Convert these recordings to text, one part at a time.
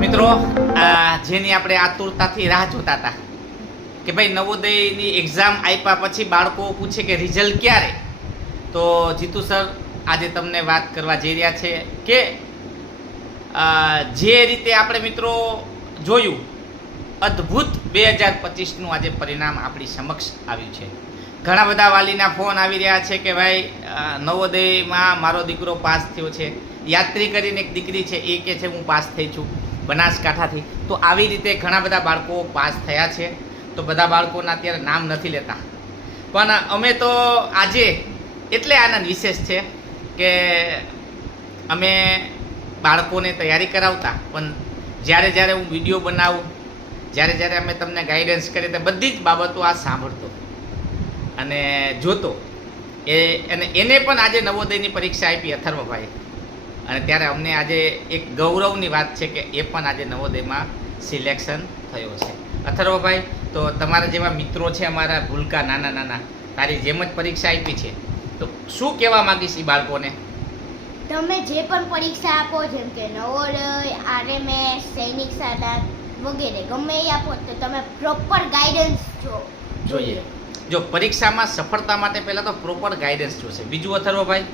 મિત્રો. આ જેની આપણે આતુરતાથી રાહ જોતા હતા કે ભાઈ નવોદયની એક્ઝામ આપ્યા પછી બાળકો પૂછે કે રિઝલ્ટ ક્યારે? તો જીતુ સર આજે તમને વાત કરવા જઈ રહ્યા છે કે જે રીતે આપણે મિત્રો જોયું, અદ્ભુત બે હજાર પચીસનું આજે પરિણામ આપણી સમક્ષ આવ્યું છે. ઘણા બધા વાલીના ફોન આવી રહ્યા છે કે ભાઈ નવોદયમાં મારો દીકરો પાસ થયો છે. યાત્રી કરીને એક દીકરી છે, એ કે છે હું પાસ થઈ છું બનાસકાંઠાથી. તો આવી રીતે ઘણા બધા બાળકો પાસ થયા છે. તો બધા બાળકોના અત્યારે નામ નથી લેતા. પણ અમે તો આજે એટલે આનંદ વિશેષ છે કે અમે બાળકોને તૈયારી કરાવતા. પણ જ્યારે જ્યારે હું વીડિયો બનાવું, જ્યારે જ્યારે અમે તમને ગાઈડન્સ કરીએ, તો બધી જ બાબતો આ સાંભળતો. અને જોતો એ અને એને પણ આજે નવોદયની પરીક્ષા આપી અથર્વભાઈ અને ત્યારે અમને આજે એક ગૌરવની વાત છે કે એ પણ આજે નવોદયમાં સિલેક્શન થયો છે. અથર્વભાઈ તો તમારા જેવા મિત્રો છે અમારા ભૂલકા નાના નાના તારી જેમ જ પરીક્ષા આપી છે. તો શું કહેવા માંગીશ એ બાળકોને? તમે જે પણ પરીક્ષા આપો જેમ કે નવોદય આરએમએસ સૈનિક સાડા વગેરે ગમે એ આપો તો તમે પ્રોપર ગાઈડન્સ જો. જોઈએ. જો પરીક્ષામાં સફળતા માટે પહેલાં તો પ્રોપર ગાઈડન્સ જોશે. બીજું અથર્વભાઈ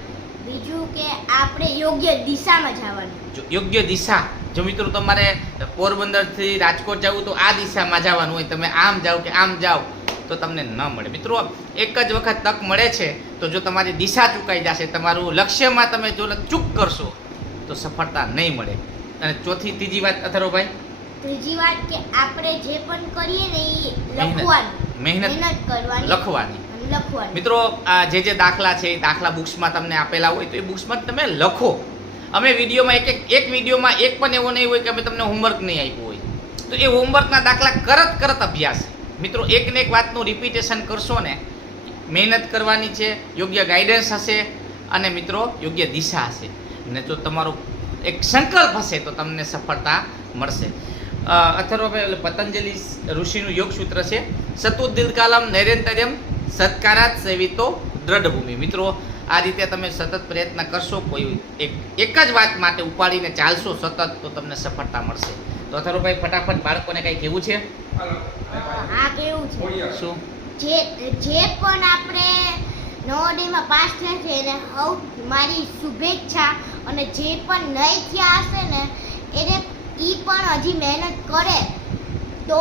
બીજું કે આપણે યોગ્ય દિશામાં જવાનું. જો યોગ્ય દિશા જો મિત્રો તમારે પોરબંદરથી રાજકોટ જવું તો આ દિશામાં જવાનું હોય તમે આમ જાઓ કે આમ જાઓ તો તમને ન મળે. મિત્રો એક જ વખત તક મળે છે તો જો તમારી દિશા ચૂકાઈ જશે તમારું લક્ષ્યમાં તમે જો ચૂક કરશો તો સફળતા નહીં મળે. અને ચોથી ત્રીજી વાત અથર્વભાઈ ત્રીજી વાત કે આપણે જે પણ કરીએ ને એ લખવાનું. મહેનત લખવાની. મિત્રો આ જે જે દાખલા છે એ દાખલા બુક્સમાં તમને આપેલા હોય તો એ બુક્સમાં તમે લખો. અમે વિડીયોમાં એક એક એક વિડીયોમાં એક પણ એવો નહીં હોય કે અમે તમને હોમવર્ક નહીં આપ્યું હોય. તો એ હોમવર્કના દાખલા કરત કરત અભ્યાસ. મિત્રો એક ને એક વાતનું રિપીટેશન કરશો ને મહેનત કરવાની છે યોગ્ય ગાઈડન્સ હશે અને મિત્રો યોગ્ય દિશા હશે. ને જો તમારો એક સંકલ્પ હશે તો તમને સફળતા મળશે. અ, અથર્વભાઈ એટલે પતંજલિ ઋષિનું યોગ સૂત્ર છે. સતુદિલકાલમ નૈરેન્તર્યમ સત્કારાત સેવિતો દ્રઢભૂમિ. મિત્રો આ રીતે તમે સતત પ્રયત્ન કરશો કોઈ એક એક જ વાત માટે ઉપાડીને ચાલશો સતત તો તમને સફળતા મળશે. તો અથર્વભાઈ ફટાફટ બાળકોને કંઈ કેવું છે? હા કેવું છે. શું? જે જે પણ આપણે નવોદયમાં પાસ થયા છે એને હવ મારી શુભેચ્છા અને જે પણ નહીં થયા હશે ને એને એ પણ હજી મહેનત કરે તો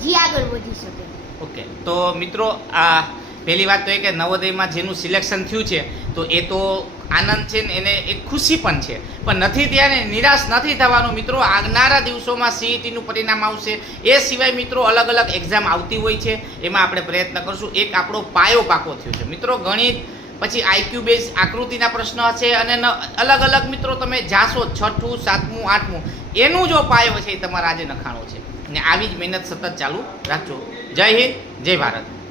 હજી આગળ વધી શકે. ઓકે, તો મિત્રો આ પહેલી વાત તો એ કે નવોદયમાં જેનું સિલેક્શન થયું છે, તો એ તો આનંદ છે ને એને એક ખુશી પણ છે. પણ નથી ત્યારે નિરાશ નથી થવાનું મિત્રો, આવનારા દિવસોમાં સીઈટીનું પરિણામ આવશે. એ સિવાય મિત્રો અલગ અલગ એક્ઝામ આવતી હોય છે, એમાં આપણે પ્રયત્ન કરશું. એક આપણો પાયો પાકો થયો છે. મિત્રો ગણિત પછી આઈક્યુ બેઝ આકૃતિના પ્રશ્ન હશે અને અલગ અલગ મિત્રો તમે જાશો છઠ્ઠું, સાતમું, આઠમું. એનું જો પાયો છે એ તમારા આજે નખાણો છે. ને આવી જ મહેનત સતત ચાલુ રાખજો. જય હિન્દ, જય ભારત.